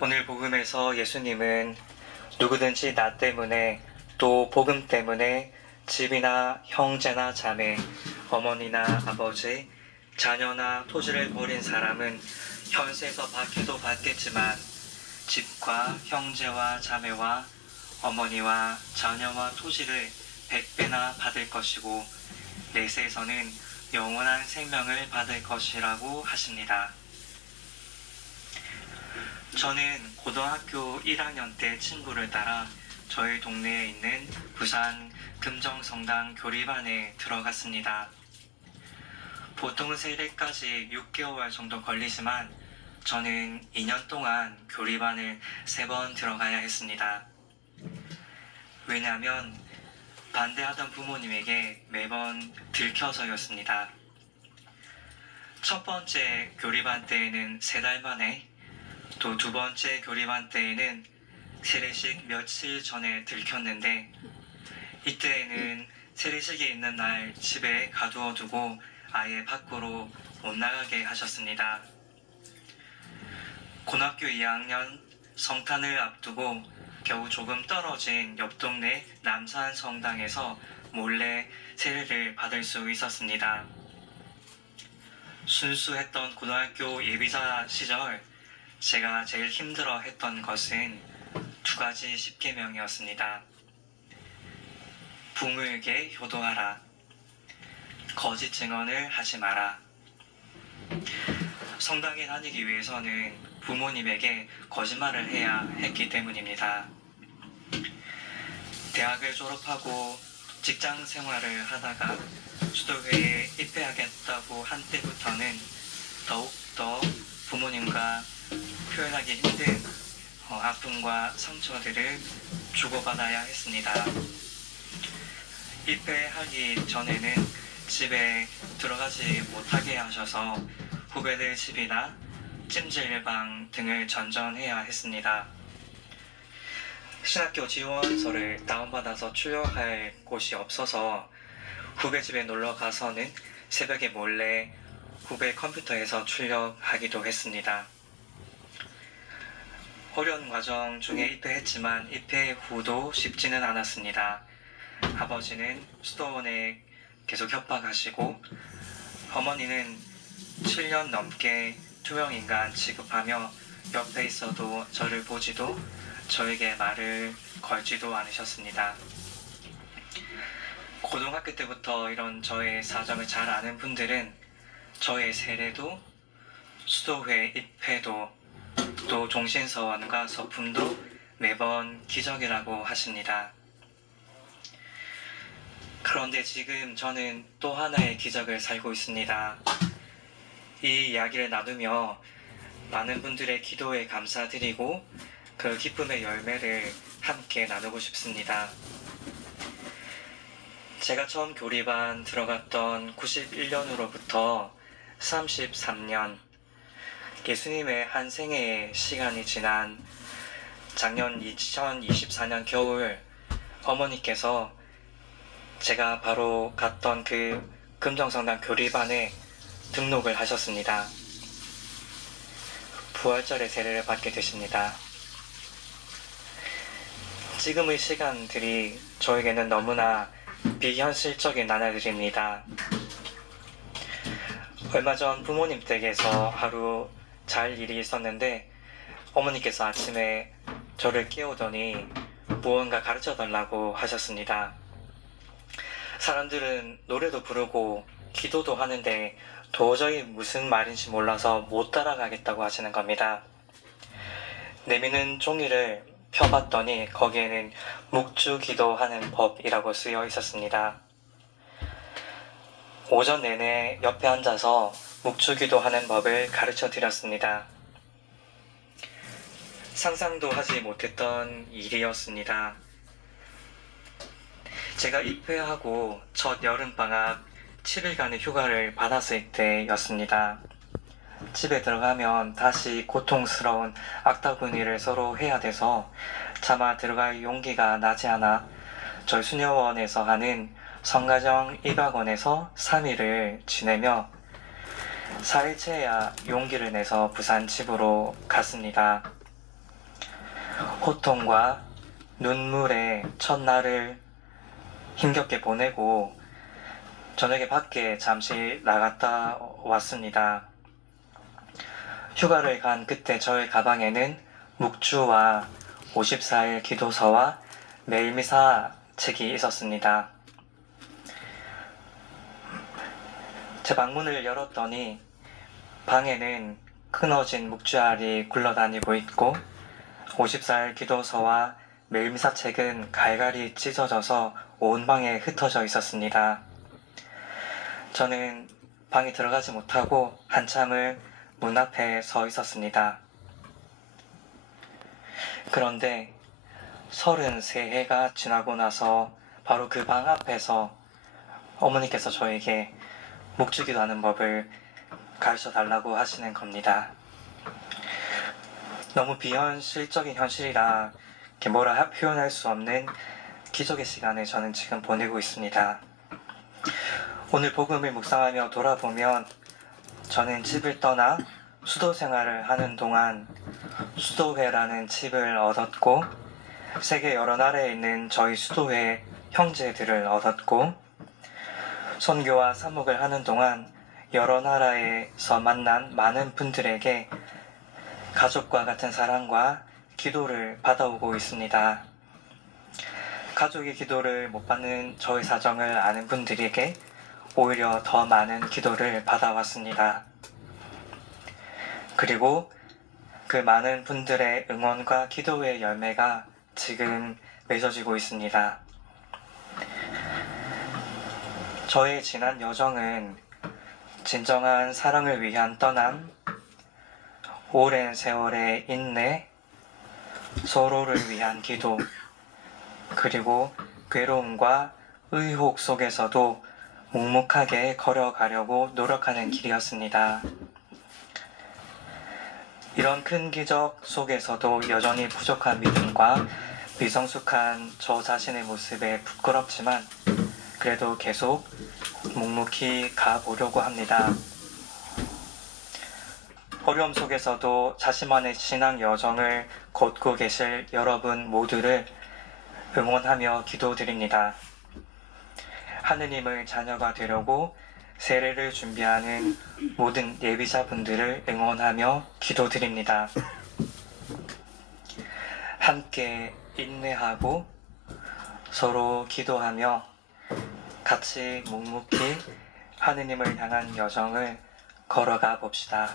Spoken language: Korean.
오늘 복음에서 예수님은 누구든지 나 때문에 또 복음 때문에 집이나 형제나 자매, 어머니나 아버지, 자녀나 토지를 버린 사람은 현세에서 박해도 받겠지만 집과 형제와 자매와 어머니와 자녀와 토지를 100배나 받을 것이고 내세에서는 영원한 생명을 받을 것이라고 하십니다. 저는 고등학교 1학년 때 친구를 따라 저희 동네에 있는 부산 금정성당 교리반에 들어갔습니다. 보통 세례까지 6개월 정도 걸리지만 저는 2년 동안 교리반을 3번 들어가야 했습니다. 왜냐하면 반대하던 부모님에게 매번 들켜서였습니다. 첫 번째 교리반 때에는 3달 만에, 또 두 번째 교리반 때에는 세례식 며칠 전에 들켰는데 이때에는 세례식이 있는 날 집에 가두어 두고 아예 밖으로 못 나가게 하셨습니다. 고등학교 2학년 성탄을 앞두고 겨우 조금 떨어진 옆 동네 남산 성당에서 몰래 세례를 받을 수 있었습니다. 순수했던 고등학교 예비자 시절 제가 제일 힘들어 했던 것은 2가지 10계명이었습니다. 부모에게 효도하라. 거짓 증언을 하지 마라. 성당에 다니기 위해서는 부모님에게 거짓말을 해야 했기 때문입니다. 대학을 졸업하고 직장 생활을 하다가 수도회에 입회하겠다고 한 때부터는 더욱더 부모님과 표현하기 힘든 아픔과 상처들을 주고받아야 했습니다. 입회하기 전에는 집에 들어가지 못하게 하셔서 후배들 집이나 찜질방 등을 전전해야 했습니다. 신학교 지원서를 다운받아서 출력할 곳이 없어서 후배 집에 놀러 가서는 새벽에 몰래 후배 컴퓨터에서 출력하기도 했습니다. 어려운 과정 중에 입회했지만 입회 후도 쉽지는 않았습니다. 아버지는 수도원에 계속 협박하시고 어머니는 7년 넘게 투명인간 취급하며 옆에 있어도 저를 보지도 저에게 말을 걸지도 않으셨습니다. 고등학교 때부터 이런 저의 사정을 잘 아는 분들은 저의 세례도 수도회 입회도 또 종신서원과 서품도 매번 기적이라고 하십니다. 그런데 지금 저는 또 하나의 기적을 살고 있습니다. 이 이야기를 나누며 많은 분들의 기도에 감사드리고 그 기쁨의 열매를 함께 나누고 싶습니다. 제가 처음 교리반 들어갔던 91년으로부터 33년, 예수님의 한 생애의 시간이 지난 작년 2024년 겨울 어머니께서 제가 바로 갔던 그 금정성당 교리반에 등록을 하셨습니다. 부활절에 세례를 받게 되십니다. 지금의 시간들이 저에게는 너무나 비현실적인 나날들입니다. 얼마 전 부모님 댁에서 하루 잘 일이 있었는데 어머니께서 아침에 저를 깨우더니 무언가 가르쳐 달라고 하셨습니다. 사람들은 노래도 부르고 기도도 하는데 도저히 무슨 말인지 몰라서 못 따라가겠다고 하시는 겁니다. 내미는 종이를 펴봤더니 거기에는 묵주기도하는 법이라고 쓰여 있었습니다. 오전 내내 옆에 앉아서 묵주기도하는 법을 가르쳐 드렸습니다. 상상도 하지 못했던 일이었습니다. 제가 입회하고 첫 여름방학 7일간의 휴가를 받았을 때였습니다. 집에 들어가면 다시 고통스러운 악다구니를 서로 해야 돼서 차마 들어갈 용기가 나지 않아 저희 수녀원에서 하는 성가정 입학원에서 3일을 지내며 4일째야 용기를 내서 부산 집으로 갔습니다. 고통과 눈물의 첫날을 힘겹게 보내고 저녁에 밖에 잠시 나갔다 왔습니다. 휴가를 간 그때 저의 가방에는 묵주와 54일 기도서와 매일 미사 책이 있었습니다. 제 방문을 열었더니 방에는 끊어진 묵주알이 굴러다니고 있고 54일 기도서와 매일 미사 책은 갈갈이 찢어져서 온 방에 흩어져 있었습니다. 저는 방에 들어가지 못하고 한참을 문 앞에 서 있었습니다. 그런데 33해가 지나고 나서 바로 그 방 앞에서 어머니께서 저에게 묵주기도 하는 법을 가르쳐 달라고 하시는 겁니다. 너무 비현실적인 현실이라 뭐라 표현할 수 없는 기적의 시간을 저는 지금 보내고 있습니다. 오늘 복음을 묵상하며 돌아보면 저는 집을 떠나 수도 생활을 하는 동안 수도회라는 집을 얻었고 세계 여러 나라에 있는 저희 수도회 형제들을 얻었고 선교와 사목을 하는 동안 여러 나라에서 만난 많은 분들에게 가족과 같은 사랑과 기도를 받아오고 있습니다. 가족의 기도를 못 받는 저의 사정을 아는 분들에게 오히려 더 많은 기도를 받아왔습니다. 그리고 그 많은 분들의 응원과 기도의 열매가 지금 맺어지고 있습니다. 저의 지난 여정은 진정한 사랑을 위한 떠남, 오랜 세월의 인내, 서로를 위한 기도, 그리고 괴로움과 의혹 속에서도 묵묵하게 걸어가려고 노력하는 길이었습니다. 이런 큰 기적 속에서도 여전히 부족한 믿음과 미성숙한 저 자신의 모습에 부끄럽지만 그래도 계속 묵묵히 가보려고 합니다. 어려움 속에서도 자신만의 신앙 여정을 걷고 계실 여러분 모두를 응원하며 기도드립니다. 하느님의 자녀가 되려고 세례를 준비하는 모든 예비자분들을 응원하며 기도드립니다. 함께 인내하고 서로 기도하며 같이 묵묵히 하느님을 향한 여정을 걸어가 봅시다.